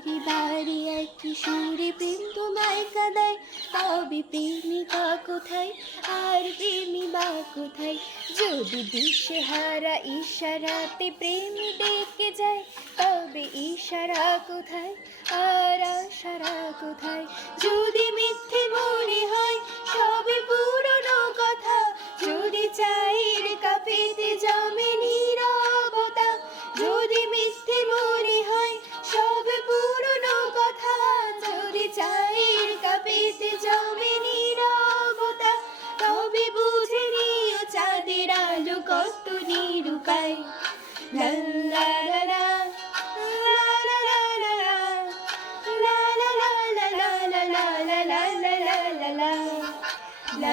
বারে বারে একই সুরে প্রেম তোমায় কাঁদায়, তবে প্রেমিকা কোথায় আর প্রেমী বা কোথায়? যদি দিশেহারা ইশারাতে প্রেম ডেকে যায়, তবে ইশারা কোথায় আর আশারা কোথায়? যদি মিথ্যে মনে হয় সবই পুরনো কথা, যদি চায়ের কাপেতে জমে নীরবতা, যদি মিথ্যে মনে হয় সব পুরনো কথা, যদি চায়ের কাপেতে জমে নীরবতা, তবে বুঝে নিও চাঁদের আলো কত নিরুপায়। লা লা লা লা, লা লা লা লা লা, লা লা লা লা লা লা লা লা লা লা লা লা লা।